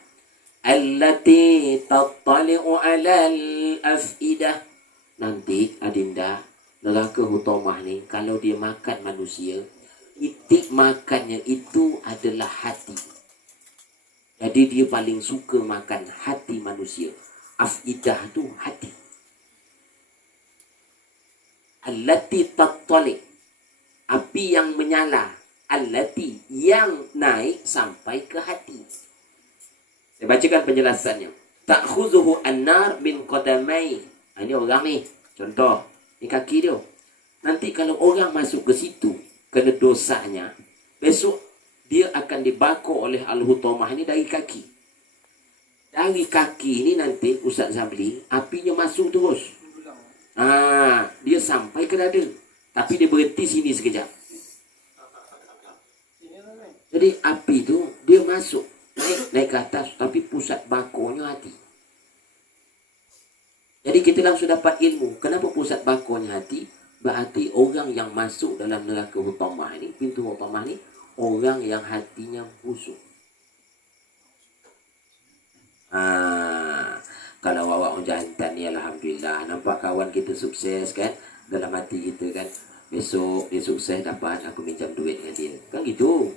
Allati tattali'u 'alal af'idah. Nanti adinda, neraka Hutamah ni kalau dia makan manusia, itik makannya itu adalah hati. Jadi dia paling suka makan hati manusia. Afidah tu hati. Allati tattali', api yang menyala. Allati, yang naik sampai ke hati. Saya bacakan penjelasannya. Ta'khuzuhu an-nar min qadamai. Ini orang ni, contoh, ni kaki dia. Nanti kalau orang masuk ke situ, kena dosanya, besok dia akan dibakar oleh Al-Hutamah ni dari kaki. Dari kaki ni nanti Ustaz Zamli, apinya masuk terus. Dia sampai ke dada. Tapi dia berhenti sini sekejap. Jadi api tu dia masuk, naik ke atas, tapi pusat bakarnya hati. Jadi kita langsung dapat ilmu. Kenapa pusat bakarnya hati? Berarti orang yang masuk dalam neraka Hutamah ni, pintu Hutamah ni, orang yang hatinya busuk. Kalau awak orang jantan ni, alhamdulillah, nampak kawan kita sukses kan, dalam hati kita kan, besok dia sukses dapat aku minjam duit dengan dia, kan gitu.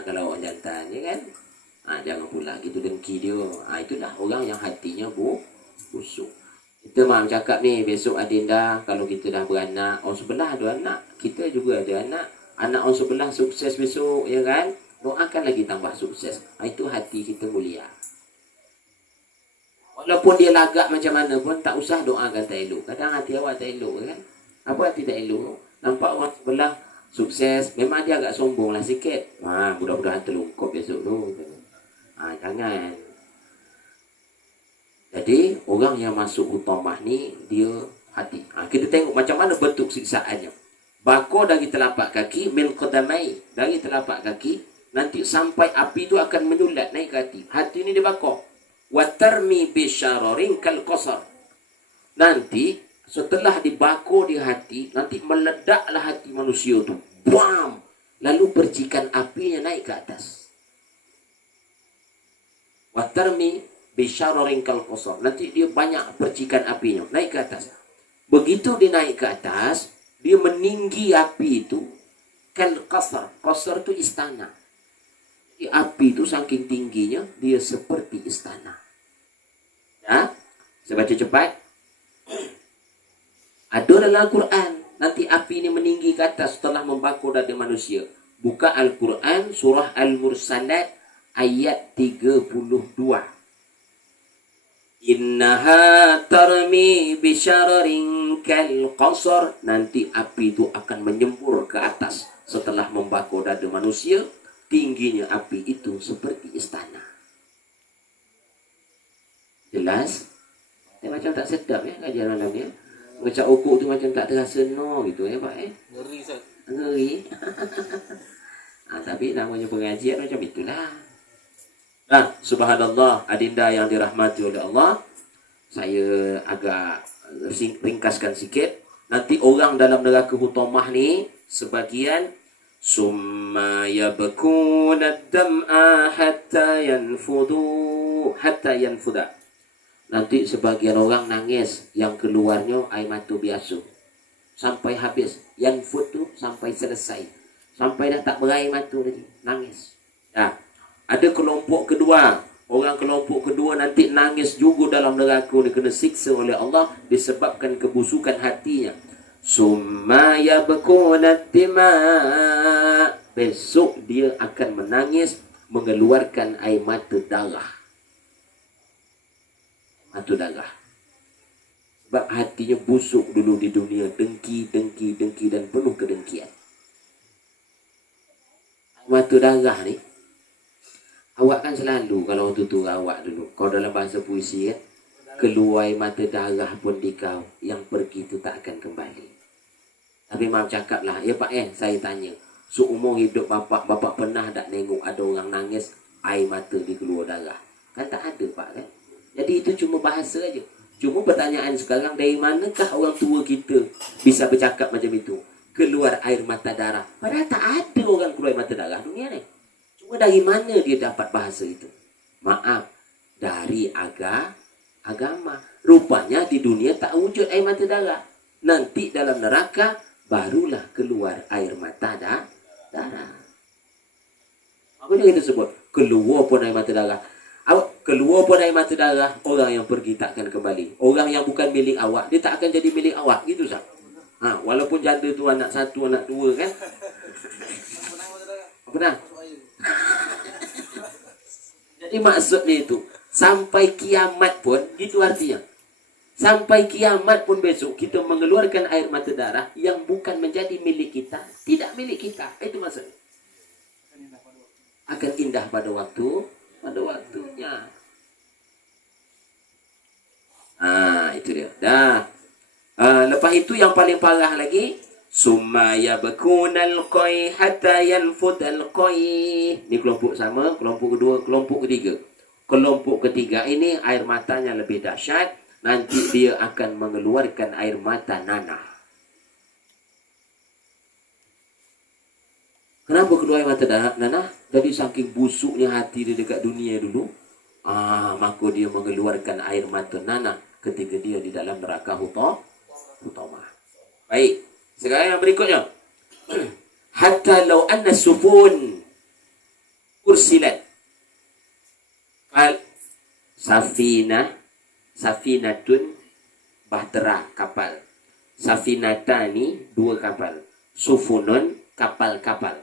Kalau orang jantan ni kan, jangan pula gitu dengki dia. Itulah orang yang hatinya busuk. Kita maaf cakap ni, besok adinda kalau kita dah beranak, orang sebelah ada anak, kita juga ada anak, anak orang sebelah sukses besok, ya kan, doakan lagi tambah sukses. Itu hati kita mulia. Walaupun dia lagak macam mana pun, tak usah doakan tak elok. Kadang hati awak tak elok kan. Apa hati tak elok? Nampak orang sebelah sukses, memang dia agak sombong lah sikit. Mudah-mudahan terlungkup besok tu. Jangan. Jadi orang yang masuk Hutamah ni, dia hati. Kita tengok macam mana bentuk siksaannya. Bakar dari telapak kaki, min qadamai, dari telapak kaki, nanti sampai api tu akan menyulat naik ke hati. Hati ni dibakar. Wa tarmi bisyararin kal qasar. Nanti setelah dibakar di hati, nanti meledaklah hati manusia tu. Bam! Lalu percikan apinya naik ke atas. Wa tarmi bisyararin kal qasar. Nanti dia banyak percikan apinya naik ke atas. Begitu dia naik ke atas, dia meninggi api itu kal qasar. Qasar tu istana. Api itu saking tingginya, dia seperti istana. Saya baca cepat. Ada dalam Al-Quran, nanti api ini meninggi ke atas setelah membakar dada manusia. Buka Al-Quran, surah Al-Mursalat, ayat 32. Innaha tarmi bisyararin kal qasar. Nanti api itu akan menyembur ke atas setelah membakar dada manusia. Tingginya api itu seperti istana. Jelas? Macam tak sedap ya kajian malam ya. Macam ukuk tu macam tak terasa no gitu ya Pak Ngeri Ustaz. Ngeri. Tapi namanya pengajian macam itulah. Subhanallah, adinda yang dirahmati oleh Allah. Saya agak ringkaskan sikit. Nanti orang dalam neraka Hutamah ni sebagian summa yabkuna ad-dam'a hatta yanfuda. Nanti sebagian orang nangis yang keluarnya air mata biasa sampai habis. Yanfud tu sampai selesai, sampai dah tak berair mata lagi, nangis. Ada kelompok kedua. Orang kelompok kedua nanti nangis juga dalam neraka ni, kena siksa oleh Allah disebabkan kebusukan hatinya. Summa yabkuna dima. Besok dia akan menangis, mengeluarkan air mata darah. Mata darah. Sebab hatinya busuk dulu di dunia, dengki dan penuh kedengkian. Air mata darah ni, awak kan selalu kalau orang tutur awak dulu, kau dalam bahasa puisi kan, keluar air mata darah pun di kau, yang pergi itu tak akan kembali. Tapi maaf cakap lah, ya Pak saya tanya, seumur hidup bapak pernah tak nengok ada orang nangis air mata di keluar darah? Kan tak ada Pak kan? Jadi itu cuma bahasa aja. Cuma pertanyaan sekarang, dari manakah orang tua kita bisa bercakap macam itu? Keluar air mata darah. Padahal tak ada orang keluar air mata darah dunia ni. Cuma dari mana dia dapat bahasa itu? Maaf, dari agama. Rupanya di dunia tak wujud air mata darah. Nanti dalam neraka barulah keluar air mata darah. Apa dia kita sebut? Keluar pun air mata darah. Keluar pun air mata darah, orang yang pergi tak akan kembali. Orang yang bukan milik awak, dia tak akan jadi milik awak. Gitu sah. Walaupun janda tu anak satu, anak dua kan. Pernah? Jadi maksudnya itu, sampai kiamat pun, itu artinya. Sampai kiamat pun besok, kita mengeluarkan air mata darah yang bukan menjadi milik kita. Tidak milik kita. Itu maksudnya. Akan indah pada waktunya. Itu dia. Dah. Lepas itu yang paling parah lagi, summa yabkunal qai hatta yanfudal qai. Ni kelompok sama, kelompok kedua, kelompok ketiga. Kelompok ketiga ini air matanya lebih dahsyat, nanti dia akan mengeluarkan air mata nanah. Kenapa keluar air mata nanah? Jadi saking busuknya hati dia dekat dunia dulu, maka dia mengeluarkan air mata nanah ketika dia di dalam neraka hutamah. Baik, sekarang yang berikutnya. Hatta law anna sufun ursilat safinatun bahtera kapal. Safinatani dua kapal. Sufunun kapal-kapal.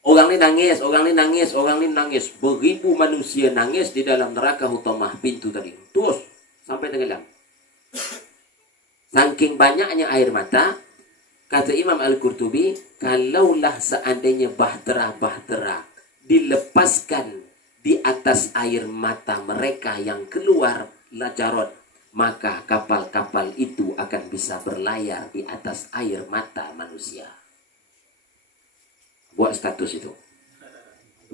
Orang ni nangis. Beribu manusia nangis di dalam neraka hutamah pintu tadi. Terus sampai tenggelam. Saking banyaknya air mata, kata Imam Al-Qurtubi, kalaulah seandainya bahtera dilepaskan di atas air mata mereka yang keluar lajarot, maka kapal-kapal itu akan bisa berlayar di atas air mata manusia. Buat status itu.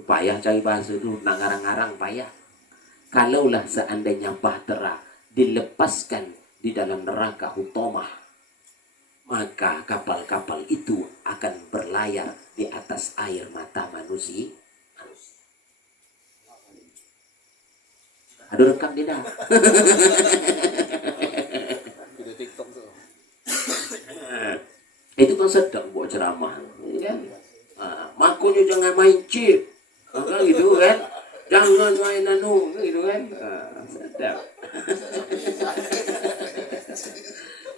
Payah cari bahasa itu, nak ngarang-ngarang payah. Kalaulah seandainya bahtera dilepaskan di dalam neraka hutamah, maka kapal-kapal itu akan berlayar di atas air mata manusia. Ada rekam tidak? Itu kan sedang buat ceramah, kan? Makanya jangan main chip, kan gitu kan? Jangan main gitu kan? Sedap.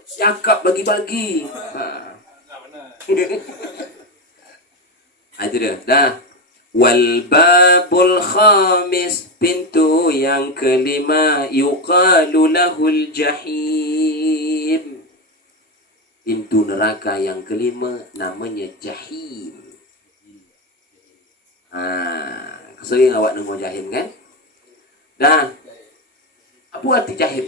Cakap bagi-bagi. Itu dia. Dah. Wal babul khamis, pintu yang kelima, yuqalu lahul jahim. Pintu neraka yang kelima namanya jahim. Sering awak dengar jahim kan? Dah. Apa arti jahim?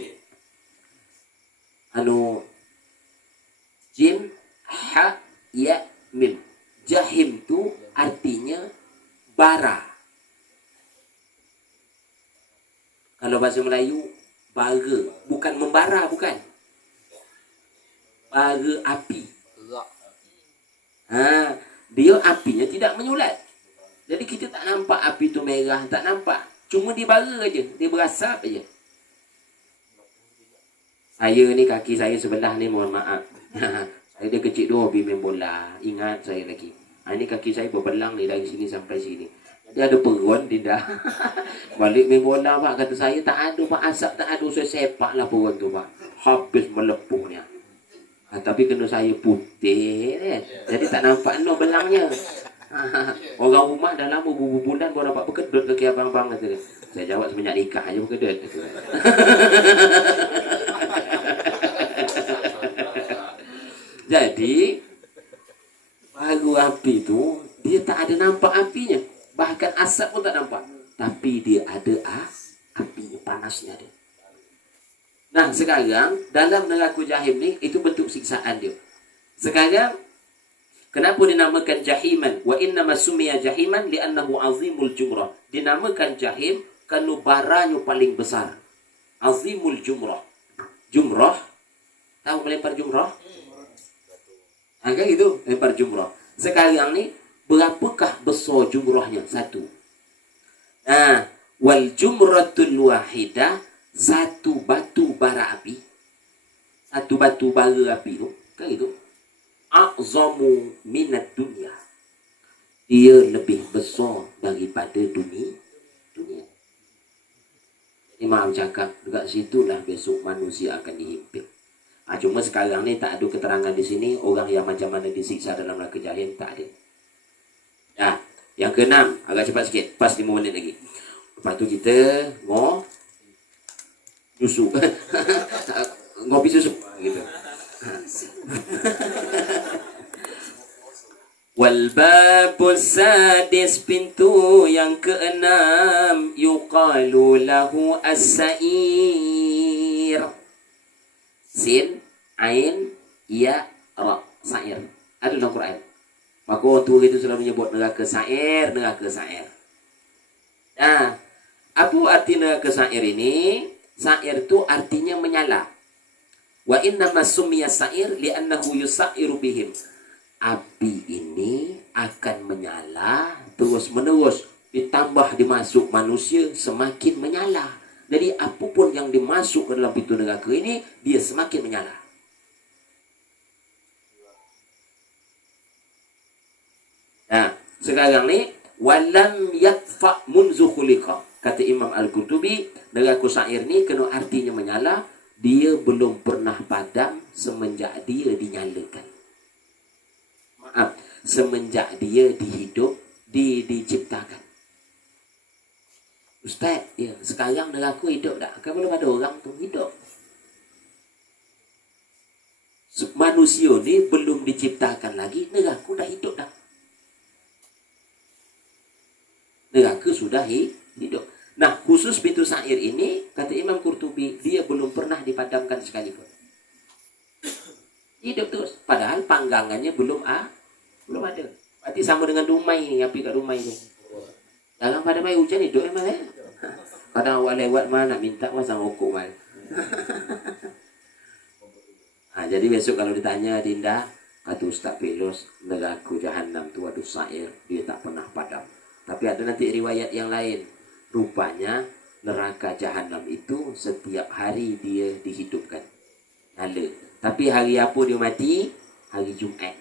Jim, ha, ya, mim. Jahim tu artinya bara. Kalau bahasa Melayu, bara. Bukan membara, bukan. Bara api. Dia apinya tidak menyulat. Jadi kita tak nampak api tu merah, tak nampak. Cuma dia bara aja, dia berasap aja. Saya ni kaki saya sebelah ni, mohon maaf. Saya dia kecil dulu hobi main bola. Ingat saya lagi. Ini kaki saya berbelang ni dari sini sampai sini. Jadi ada perun tidak. Balik main bola Pak, kata saya tak ada Pak, asap tak ada, saya sepak lah perun tu Pak. Habis melepuhnya. Tapi kena saya putih kan. Jadi tak nampak no belangnya. Orang rumah dah lama berbulan baru dapat berkedut kaki abang-abang kata dia. Saya jawab semenjak nikah aja berkedut. Jadi baru api tu dia tak ada nampak apinya, bahkan asap pun tak nampak, tapi dia ada api panasnya dia. Nah sekarang dalam neraka jahim ni itu bentuk siksaan dia. Sekarang kenapa dinamakan jahiman? Wa inna masumiya jahiman li'annahu azimul jumrah. Dinamakan jahim kerana baranya paling besar. Azimul jumrah. Jumrah, tahu melempar jumrah? Kan itu, lempar jumrah. Sekarang ni berapakah besar jumrahnya? Satu. Nah, wal jumratul wahidah, satu batu bara api. Satu batu bara api tu, kan itu. A'zamu minat dunia. Dia lebih besar daripada dunia. Imam cakap, dekat situlah besok manusia akan dihimpit. Cuma sekarang ni tak ada keterangan di sini orang yang macam mana disiksa dalam neraka jahim, tak ada. Yang keenam, agak cepat sikit, pas 5 minit lagi. Lepas tu kita susu. Ngopi susu gitu. Wal babus sadis, pintu yang keenam, yuqalu lahu as-sa'ir. Sin, ain, ya, ra, sa'ir. Ada dalam Quran. Maka orang tua itu selalu menyebut neraka sa'ir, neraka sa'ir. Nah, apa arti neraka sa'ir ini? Sa'ir itu artinya menyala. Wa innama summiya sa'ir li'annahu yusairu bihim. Api ini akan menyala terus menerus, ditambah dimasuk manusia semakin menyala. Jadi apapun yang dimasuk ke dalam pintu neraka ini, dia semakin menyala. Nah, sekarang ni walam yatfa munzu khuliqa. Kata Imam Al-Qurtubi, neraka sa'ir ni kena artinya menyala, dia belum pernah padam semenjak dia dinyalakan. Semenjak dia diciptakan. Ustaz, ya, sekarang neraka hidup tak? Kan belum ada orang tu hidup. Manusia ni belum diciptakan lagi, neraka dah hidup dah. Neraka sudah hidup. Nah, khusus pintu sa'ir ini, kata Imam Qurtubi, dia belum pernah dipadamkan sekalipun. Hidup terus. Padahal panggangannya belum ada. Berarti sama dengan dumai ni, api kat dumai tu. Dalam pada mai hujan hidup memang kadang awak lewat mana nak minta pasang rokok mal. Jadi besok kalau ditanya Dinda, kata Ustaz Pelos, neraka jahanam tu ada sa'ir, dia tak pernah padam. Tapi ada nanti riwayat yang lain. Rupanya neraka jahanam itu setiap hari dia dihidupkan. Nyala. Tapi hari apa dia mati? Hari Jumaat.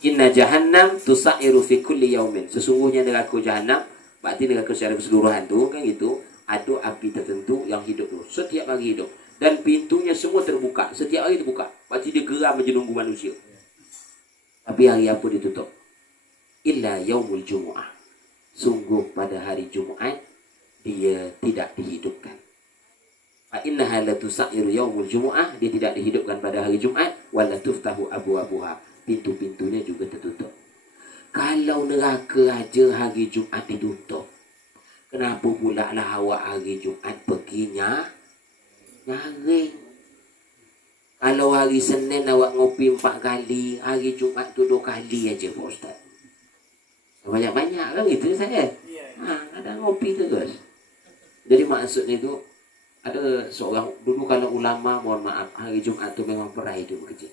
Inna jahannam tusairu fi kulli yaumin. Sesungguhnya neraka jahannam, berarti neraka secara keseluruhan tu kan gitu, ada api tertentu yang hidup tu. Setiap hari hidup. Dan pintunya semua terbuka. Setiap hari terbuka. Berarti dia geram macam nunggu manusia. Tapi hari apa ditutup? Illa yaumul jumu'ah. Sungguh pada hari Jumaat dia tidak dihidupkan. Fa innaha la tusairu yaumul jumu'ah, dia tidak dihidupkan pada hari Jumaat, wala tuftahu abwabuha. Pintu-pintunya juga tertutup. Kalau neraka aja hari Jumaat ditutup, kenapa pula lah awak hari Jumaat perginya nyaring? Kalau hari Senin awak ngopi 4 kali, hari Jumaat tu 2 kali aja Pak Ustaz. Banyak-banyak kan gitu saya. Ada ngopi terus. Jadi maksudnya itu, ada seorang dulu kalau ulama, mohon maaf, hari Jumaat tu memang perai dia bekerja.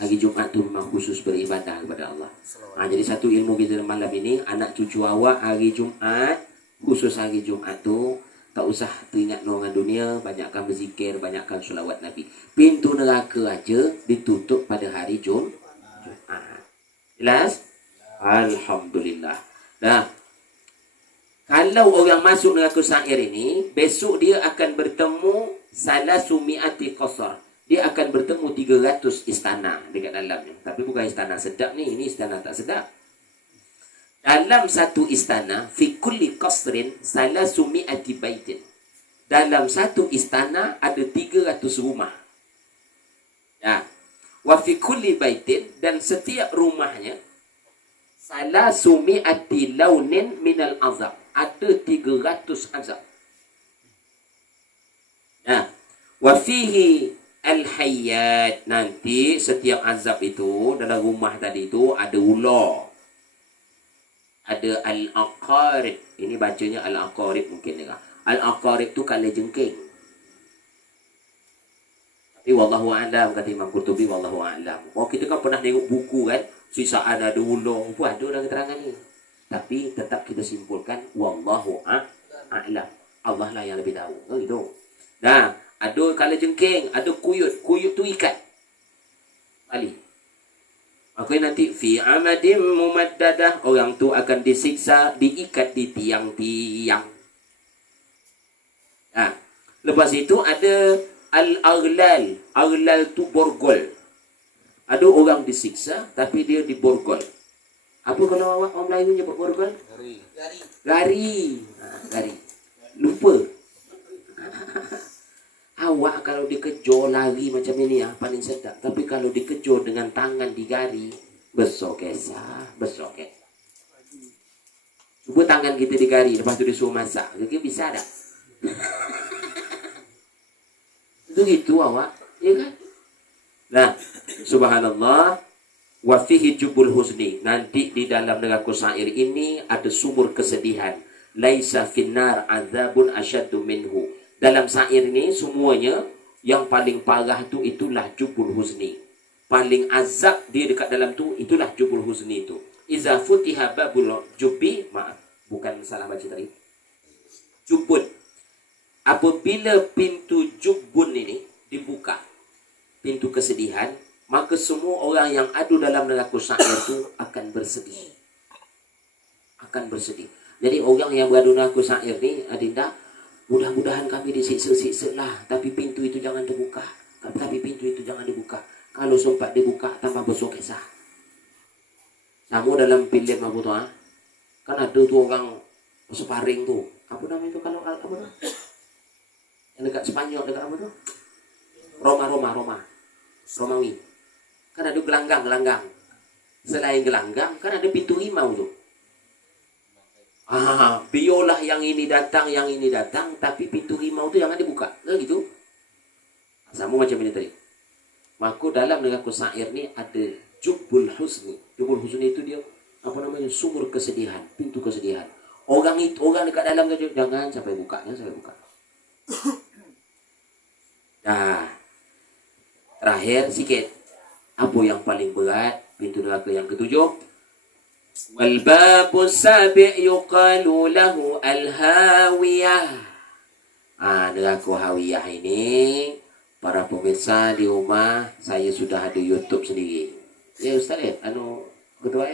Hari Jumaat tu memang khusus beribadah kepada Allah. Jadi satu ilmu kita malam ini, anak cucu awak hari Jumaat, khusus hari Jumaat tu, tak usah teringat dengan dunia, banyakkan berzikir, banyakkan selawat Nabi. Pintu neraka aja ditutup pada hari Jumaat. Jelas? Alhamdulillah. Nah, kalau orang masuk neraka sa'ir ini, besok dia akan bertemu salasumi'ati qasar. Dia akan bertemu 300 istana dekat dalamnya. Tapi bukan istana sedap ni, ini istana tak sedap. Dalam satu istana, fi kulli qasrin salasumi'ati baitin. Dalam satu istana ada 300 rumah. Ya. Wa fi kulli baitin, dan setiap rumahnya salasumi'ati launin minal azab. Ada 300 azab. Nah, wa fihi al-hayyat, nanti setiap azab itu dalam rumah tadi itu ada ular, ada al-aqarib. Ini bacanya al-aqarib mungkin dengar. Al-aqarib tu kala jengking. Tapi wallahu a'lam, kata Imam Qurtubi, wallahu a'lam. Oh, kita kan pernah tengok buku kan, sisaan ada ular pun ada dalam keterangan ni. Tapi tetap kita simpulkan wallahu a'lam. Allah lah yang lebih tahu. Oh, gitu. Nah, ada kala jengking, ada kuyut. Kuyut tu ikat. Ali. Maka nanti fi amadim mumaddadah, orang tu akan disiksa, diikat di tiang-tiang. Nah, lepas itu ada al-aghlal. Aghlal tu borgol. Ada orang disiksa tapi dia diborgol. Apa kalau awak orang Melayu nyebut borgol? Gari. Gari. Lupa. Awak kalau dikejur lari macam ini paling sedap. Tapi kalau dikejur dengan tangan digari, besar kesah. Cuba tangan kita digari, lepas tu disuruh masak. Kira bisa tak? Itu gitu awak. Ya kan? Nah, subhanallah. Wa fihi jubul husni. Nanti di dalam neraka sa'ir ini ada sumur kesedihan. Laisa finnar azabun asyaddu minhu. Dalam sa'ir ini semuanya yang paling parah tu itulah jubul husni. Paling azab dia dekat dalam tu itulah jubul husni itu. Iza futiha babul jubbi, maaf, bukan salah baca tadi. Jubun. Apabila pintu jubun ini dibuka, pintu kesedihan, maka semua orang yang ada dalam neraka sa'ir itu akan bersedih. Akan bersedih. Jadi orang yang berada neraka sa'ir ni, adinda, mudah-mudahan kami disiksa-siksa lah. Tapi pintu itu jangan dibuka. Kalau sempat dibuka, tambah besar kisah. Sama dalam filem apa tu, kan ada tu orang separing tu. Apa nama itu kalau apa tu? Yang dekat Spanyol, dekat apa tu? Romawi. Kan ada gelanggang. Selain gelanggang, kan ada pintu rimau tu. Biolah yang ini datang, tapi pintu rimau tu jangan dibuka. Kan gitu. Sama macam ini tadi. Maka dalam neraka sa'ir ni ada jubul husni. Jubul husni itu dia apa namanya? Sumur kesedihan, pintu kesedihan. Orang dekat dalam tu jangan sampai buka. Nah, terakhir sikit. Apa yang paling berat? Pintu neraka yang ketujuh. Wal babu sabi' yuqalu lahu al-hawiyah. Neraka hawiyah ini, para pemirsa di rumah, saya sudah ada YouTube sendiri. Ya Ustaz ketua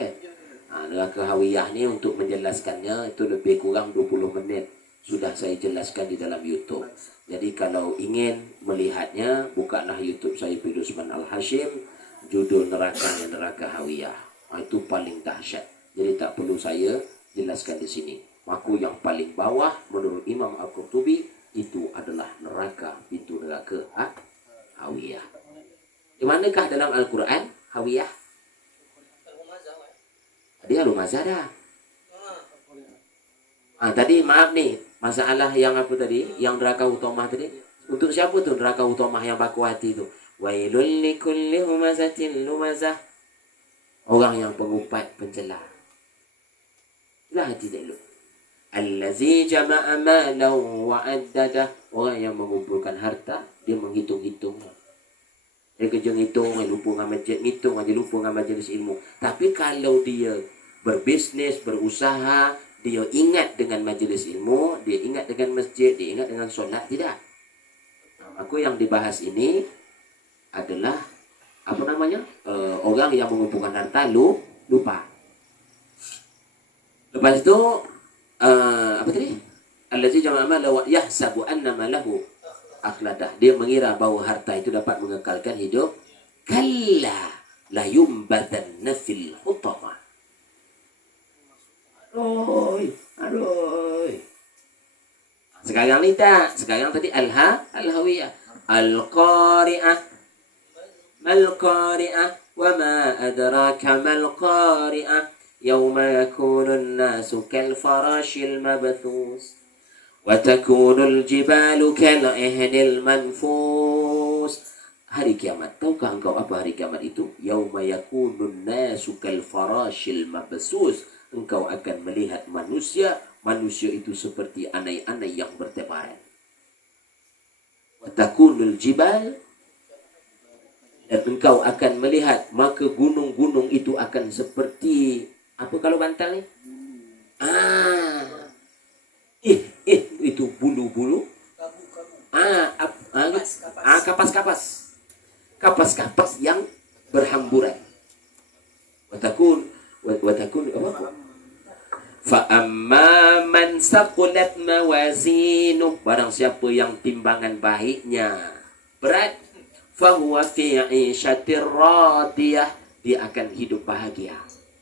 neraka hawiyah ni untuk menjelaskannya itu lebih kurang 20 menit sudah saya jelaskan di dalam YouTube. Jadi kalau ingin melihatnya, bukalah YouTube saya Firuzman Al-Hashim, judul neraka hawiyah. Itu paling dahsyat. Jadi tak perlu saya jelaskan di sini. Maka yang paling bawah menurut Imam Al-Qurtubi itu adalah pintu neraka hawiyah. Di manakah dalam Al-Quran hawiyah? Dia Al-Humazah dah. Tadi maaf nih, masalah yang apa tadi? Yang neraka utamah tadi. Untuk siapa tu neraka utamah yang baku hati tu? Wailul likulli humazatin lumazah. Orang yang pengumpat, pencela. Itulah hati tak elok. Allazi jama'a malan wa addadah. Orang yang mengumpulkan harta, dia menghitung-hitung. Dia kerja ngitung, dia lupa dengan masjid, ngitung aja lupa dengan majlis ilmu. Tapi kalau dia berbisnes, berusaha, dia ingat dengan majlis ilmu, dia ingat dengan masjid, dia ingat dengan solat, tidak. Aku yang dibahas ini adalah apa namanya? Orang yang mengumpulkan harta lupa. Lepas itu apa tadi? Allazi jama'a malan wa yahsabu anna malahu akhladah. Dia mengira bahawa harta itu dapat mengekalkan hidup. Kalla la yumbadanna fil hutama. Aduh. Sekarang ni tak. Sekarang tadi al-hawiyah. Al-qari'ah. Mal-qari'ah. Wa ma adraka mal-qari'ah. Yawma yakunun nasu kal farashil mabthus. Wa takunul jibalu kal'ihnil manfus. Hari kiamat, tahukah engkau apa hari kiamat itu? Yauma yakunun nasu kal farashil mabsus. Engkau akan melihat manusia itu seperti anai-anai yang bertebaran. Wa takunul jibal, dan engkau akan melihat, maka gunung-gunung itu akan seperti apa kalau bantal ni? Itu bulu-bulu. Kapas-kapas yang berhamburan. Watakun apa? Fa amma man saqulat mawazinu, barang siapa yang timbangan baiknya berat, fa huwa fi 'ishatir radiyah, dia akan hidup bahagia.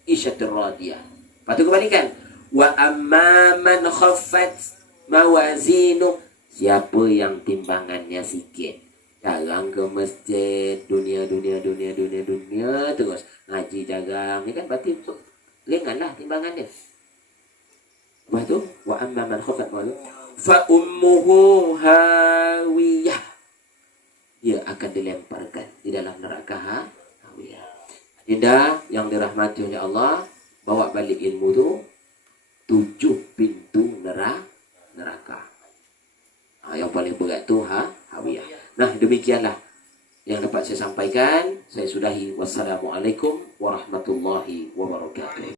Isyatir radiyah. Patut kebalikan. Wa amma man khaffat mawazinu, siapa yang timbangannya sikit, jagang ke masjid, dunia terus ngaji jagang, ni kan berarti ringanlah timbangannya. Lepas tu, wa amma man khaffat mawazinu fa ummuhu hawiyah, dia akan dilemparkan di dalam neraka hawiyah. Indah yang dirahmati oleh Allah, bawa balik ilmu tu 7 pintu neraka. Yang paling berat tu hawiyah. Nah, demikianlah yang dapat saya sampaikan. Saya sudahi. Wassalamualaikum warahmatullahi wabarakatuh.